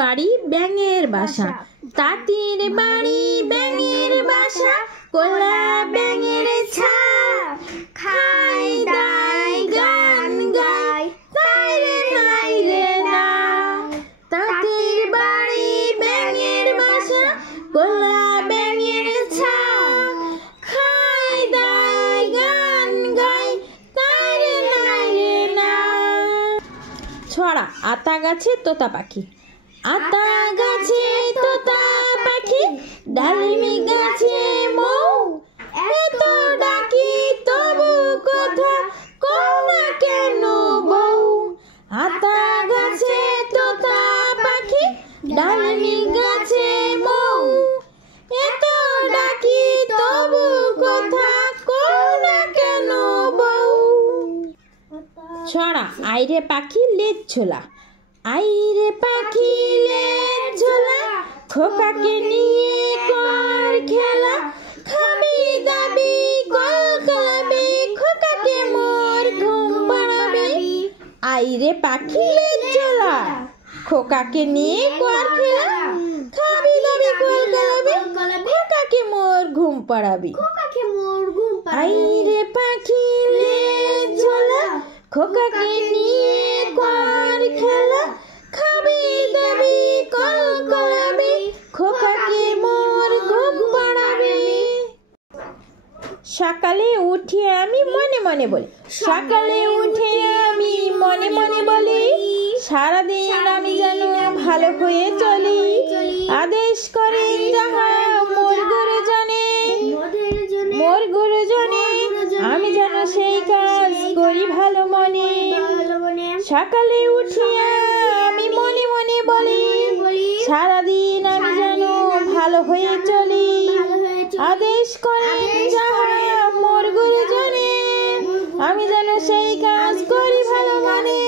বাড়ি ব্যাঙের বাসা, তাঁতির বাড়ি ব্যাঙের বাসা, কোলা ব্যাঙের ছা, খাই দাই গান গায়, তাই রে নাই রে না। তাঁতির বাড়ি ব্যাঙের বাসা, কোলা ব্যাঙের ছা, খাই দাই গান গায়, তাই রে নাই রে না। ছড়া আতা গাছে তোতা পাখি, আতা গাছে তোতা পাখি, ডালিমি গাছে মৌ, এত ডাকি তবু কথা কও না কেন বউ। আতা গাছে তোতা পাখি, ডালিমি গাছে মৌ, এত ডাকি তবু কথা কও না কেন বউ। ছড়া আইরে পাখি লেজ ঝোলা, আইরে পাখি লেজ ঝোলা, খোকাকে নিয়ে কর খেলা, খাবি দাবি কলকাবি, খোকাকে মোর ঘুম পাড়াবি। আইরে পাখি লেজ ঝোলা, খোকাকে নিয়ে কর খেলা, খাবি দাবি কলকাবি, খোকাকে মোর ঘুম পাড়াবি। আইরে পাখি লেজ ঝোলা, খোকাকে নিয়ে কর খেলা, খাবি দাবি কলকাবি, খোকাকে মোর ঘুম পাড়াবি। সকালে উঠে আমি মনে মনে বলি, সকালে উঠে আমি মনে মনে বলি, সারাদিন আমি যেন ভালো হয়ে চলি, আদেশ করে যাহা মোর গুরুজনে, মোর গুরুজনে, আমি যেন সেই কাজ করি ভালো মনে। সকালে উঠিয়া আমি মনে মনে বলি, সারাদিন আমি যেন ভালো হয়ে চলি, আদেশ করে যাহা মোর গুরুজনে, আমি যেন সেই কাজ করি ভালো মনে।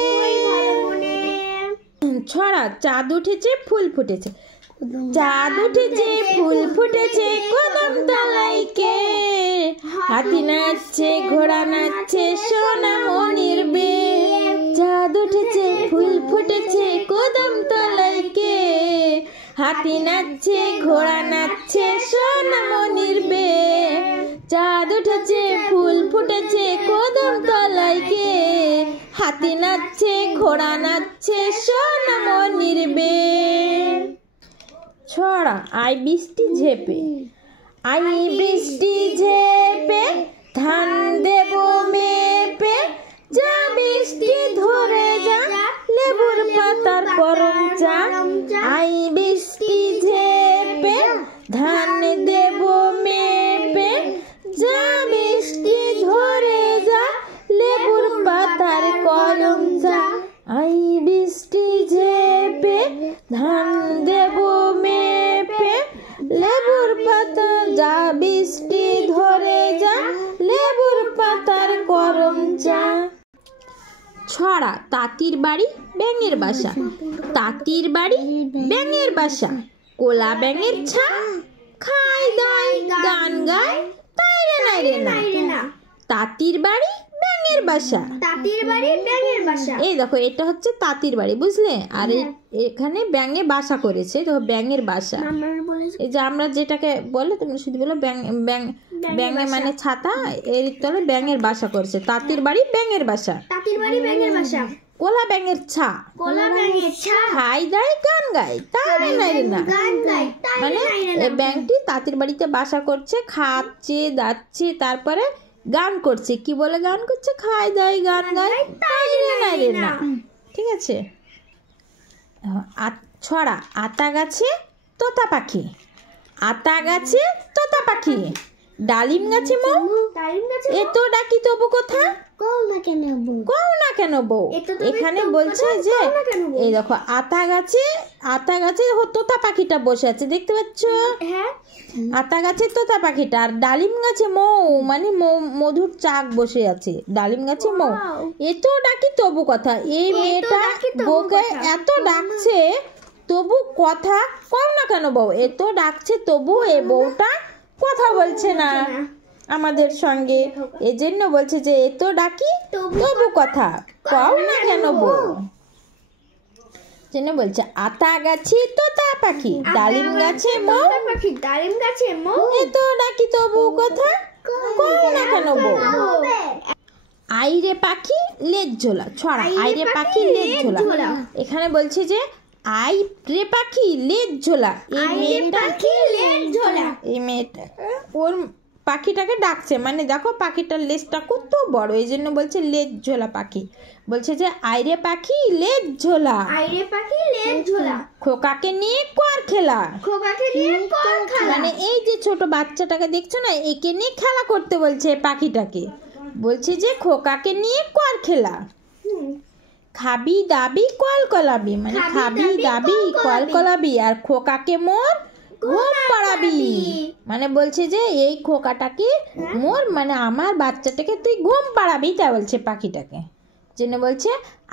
ছড়া চাঁদ উঠেছে ফুল ফুটেছে, চাঁদ উঠেছে ফুল ফুটেছে কদম তলায় কে, হাতি নাচছে ঘোড়া নাচছে সোনা মনির বে। চাঁদ উঠেছে ফুল ফুটেছে কদম তলায় কে, হাতি নাচছে ঘোড়া নাচছে সোনা মনির বে। চাঁদ উঠেছে ফুল ফুটেছে কদম তলায় কে, হাতি নাচছে ঘোড়া নাচছে সোনা মনির বে। ছড়া আই বৃষ্টি ঝেপে, আই বৃষ্টি ঝেপে, ধান দেব মেপে, যা বৃষ্টি ধরে যা, লেবুর পাতার গরম চা। আই বৃষ্টি ঝেপে, ধান দেব মেপে, যা বৃষ্টি ধরে যা, লেবুর পাতার গরম চা। আই বৃষ্টি ঝেপে, ধান দেব মেপে, লেবুর পাতা, যা বৃষ্টি ধরে যা, লেবুর পাতার গরম চা। ছড়া তাঁতির বাড়ি ব্যাঙের বাসা, তাঁতির বাড়ি ব্যাঙের বাসা, কোলা ব্যাঙের ছা, খাই দাই গান গায়, তাই রে নাই রে না। তাঁতির বাড়ি ব্যাঙের বাসা, তাঁতির বাড়ি ব্যাঙের বাসা। এই দেখো এটা হচ্ছে তাঁতির বাড়ি, বুঝলে? আর এখানে ব্যাঙে বাসা করেছে, তো ব্যাঙের বাসা। এই যে আমরা যেটাকে বলে, তুমি শুধু বলো ব্যাঙে মানে ছাতা, এর তলে ব্যাঙের বাসা করেছে। তাঁতির বাড়ি ব্যাঙের বাসা, তাঁতির বাড়ি ব্যাঙের বাসা, কোলা ব্যাঙের ছা, কোলা ব্যাঙের ছা, খাই দাই গান গায়, তাই রে নাই রে না। মানে ব্যাঙটি তাঁতির বাড়িতে বাসা করছে, খাচ্ছে দাচ্ছে, তারপরে গান করছে। কি বলে গান করছে? খাই দাই গান গায়, তাই রে নাই রে না। ঠিক আছে। ছড়া আতা গাছে তোতা পাখি, আতা গাছে তোতা পাখি, ডালিম গাছে মৌ, এত ডাকি তবু কথা কও না কেন বউ। এখানে বলছে যে এই দেখো আতা গাছে তোতা পাখিটা বসে আছে, দেখতে পাচ্ছ? আতা গাছে তোতা পাখিটা, আর ডালিম গাছে মৌ মানে মধুর চাক বসে আছে, ডালিম গাছে মৌ, এত ডাকি তবু কথা। এই মেয়েটা বউকে এত ডাকছে তবু কথা কও না কেন বউ, এত ডাকছে তবু এ বউটা কথা বলছে না আমাদের সঙ্গে, এজন্য বলছে যে এত ডাকি তবু কথা কও না কেন বউ। জন্য বলছে আতা গাছে তোতা পাখি, ডালিম গাছে মৌ পাখি, ডালিম গাছে মৌ, এত ডাকি তবু কথা কও না কেন বউ। আইরে পাখি লেজ ঝোলা, ছড়া আইরে পাখি লেজ ঝোলা। এখানে বলছে যে আই রে পাখি লেজ ঝোলা, এই মেয়েটা ওর পাখিটাকে ডাকছে, মানে দেখো পাখিটার লেজটা কত বড়, এই জন্য বলছে লেজ ঝোলা পাখি। বলছে যে আইরে পাখি লেজ ঝোলা, আইরে পাখি লেজ ঝোলা, খোকাকে নিয়ে কর খেলা। খোকাকে নিয়ে কর খেলা, মানে এই যে ছোট বাচ্চাটাকে দেখছো না, একে নিয়ে খেলা করতে বলছে পাখিটাকে। বলছে যে খোকাকে নিয়ে কর খেলা। খাবি দাবি কলকলাবি, মানে খাবি দাবি কলকলাবি, আর খোকাকে মোর ঘুম পাড়াবি। মানে বলছে যে এই খোকাটাকে মোর, মানে আমার বাচ্চাটাকে তুই ঘুম পাড়াবি, তা বলছে পাখিটাকে। জন্য বলছে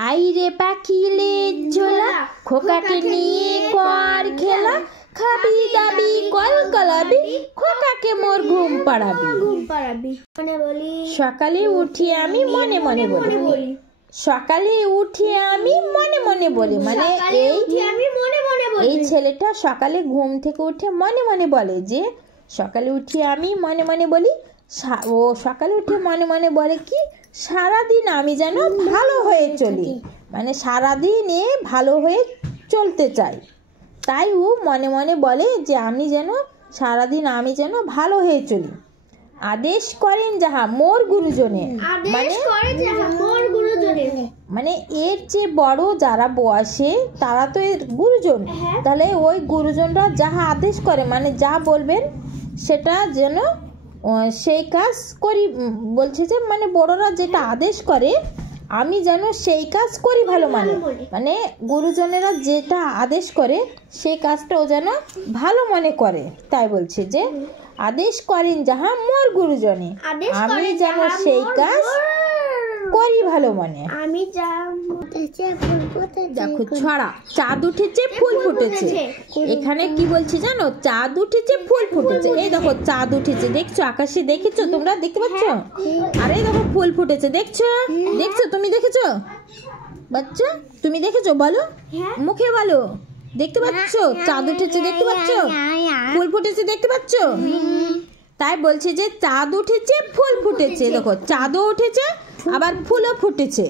আইরে পাখি লেজ ঝোলা, খোকাকে নিয়ে কর খেলা, খাবি দাবি কলকলাবি, খোকাকে মোর ঘুম পাড়াবি। মনে বলি সকালে উঠি আমি মনে মনে বলি, সকালে উঠে আমি মনে মনে বলি, মানে এই ছেলেটা সকালে ঘুম থেকে উঠে মনে মনে বলে যে সকালে উঠে আমি মনে মনে বলি। ও সকালে উঠে মনে মনে বলে কি সারাদিন আমি যেন ভালো হয়ে চলি, মানে সারাদিনে ভালো হয়ে চলতে চাই, তাই ও মনে মনে বলে যে আমি যেন সারাদিন আমি যেন ভালো হয়ে চলি। আদেশ করেন যাহা মোর গুরুজনে, মানে এর যে বড় যারা বয়সে তারা তো এর গুরুজন, তাহলে ওই গুরুজনরা যাহা আদেশ করে, মানে যা বলবেন সেটা যেন সেই কাজ করি। বলছে যে মানে বড়রা যেটা আদেশ করে আমি যেন সেই কাজ করি ভালো, মানে গুরুজনেরা যেটা আদেশ করে সেই কাজটা ও যেন ভালো মনে করে, তাই বলছে যে আদেশ করেন যাহা মোর গুরুজনে, আমি যেন সেই কাজ করি ভালো মনে। আমি দেখো ছড়া চাঁদ উঠেছে ফুল ফুটেছে। এখানে কি বলছি জানো, চাঁদ উঠেছে ফুল ফুটেছে। এই দেখো চাঁদ উঠেছে, দেখছো আকাশে, দেখেছো তোমরা, দেখতে পাচ্ছ? আরে দেখো ফুল ফুটেছে, দেখছো? দেখছো তুমি, দেখেছো বাচ্চা, তুমি দেখেছো? বলো মুখে বলো, দেখতে পাচ্ছ? চাঁদ উঠেছে দেখতে পাচ্ছ, ফুল ফুটেছে দেখতে পাচ্ছ? তাই বলছে যে চাঁদ উঠেছে ফুল ফুটেছে। দেখো চাঁদও উঠেছে আবার ফুলও ফুটেছে।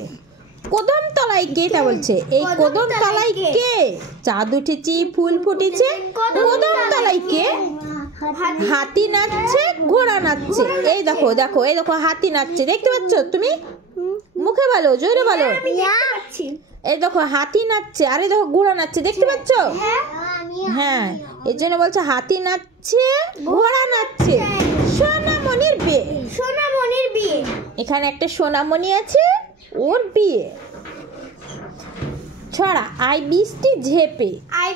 কদম তলায় কে, তা বলছে এই কদম তলায় কে? চাঁদ উঠেছে ফুল ফুটেছে, কদম তলায় কে? হাতি নাচছে ঘোড়া নাচছে। এই দেখো দেখো, এই দেখো হাতি নাচছে, দেখতে পাচ্ছ তুমি? মুখে বলো, জোরে বলো। এই দেখো হাতি নাচছে, আরে দেখো ঘোড়া নাচছে, দেখতে পাচ্ছ? হ্যাঁ, এর জন্য বলছে হাতি নাচছে ঘোড়া নাচছে, সোনামণির বিয়ে। সোনামণির বিয়ে, এখানে একটা সোনামণি আছে, ওর বিয়ে। ছড়া আই বৃষ্টি ঝেপে, আই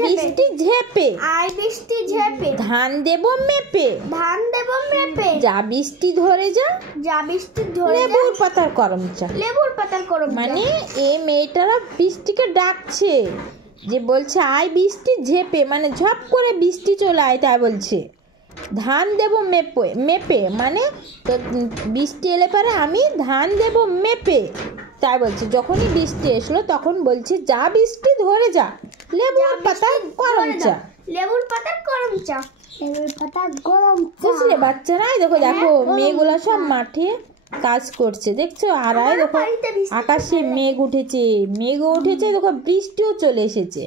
বৃষ্টি ঝেপে, আই বৃষ্টি ঝেপে, ধান দেব মেপে, ধান দেব মেপে, যা বৃষ্টি ধরে যা, যা বৃষ্টি ধরে যা, লেবুর পাতার করম চা। লেবুর পাতার করম চা। মানে এই মেয়েটারা বৃষ্টিকে ডাকছে, যে বলছে আই বৃষ্টি ঝেপে, মানে ঝপ করে বৃষ্টি চলে আয়, তাই বলছে। ধান দেব মেপে, মেপে মানে তো বৃষ্টি এলে পরে আমি ধান দেব মেপে, তাই বলছে। যখনই বৃষ্টি আসলো তখন বলছে যা বৃষ্টি ধরে যা, লেবুর পাতার করম চা। লেবুর পাতার করম চা, লেবুর পাতার গরম চা। বুঝলে বাচ্চারা? দেখো দেখো মেয়েগুলা সব মাঠে কাজ করছে, দেখছো? আর দেখো আকাশে মেঘ উঠেছে, মেঘও উঠেছে, দেখো বৃষ্টিও চলে এসেছে।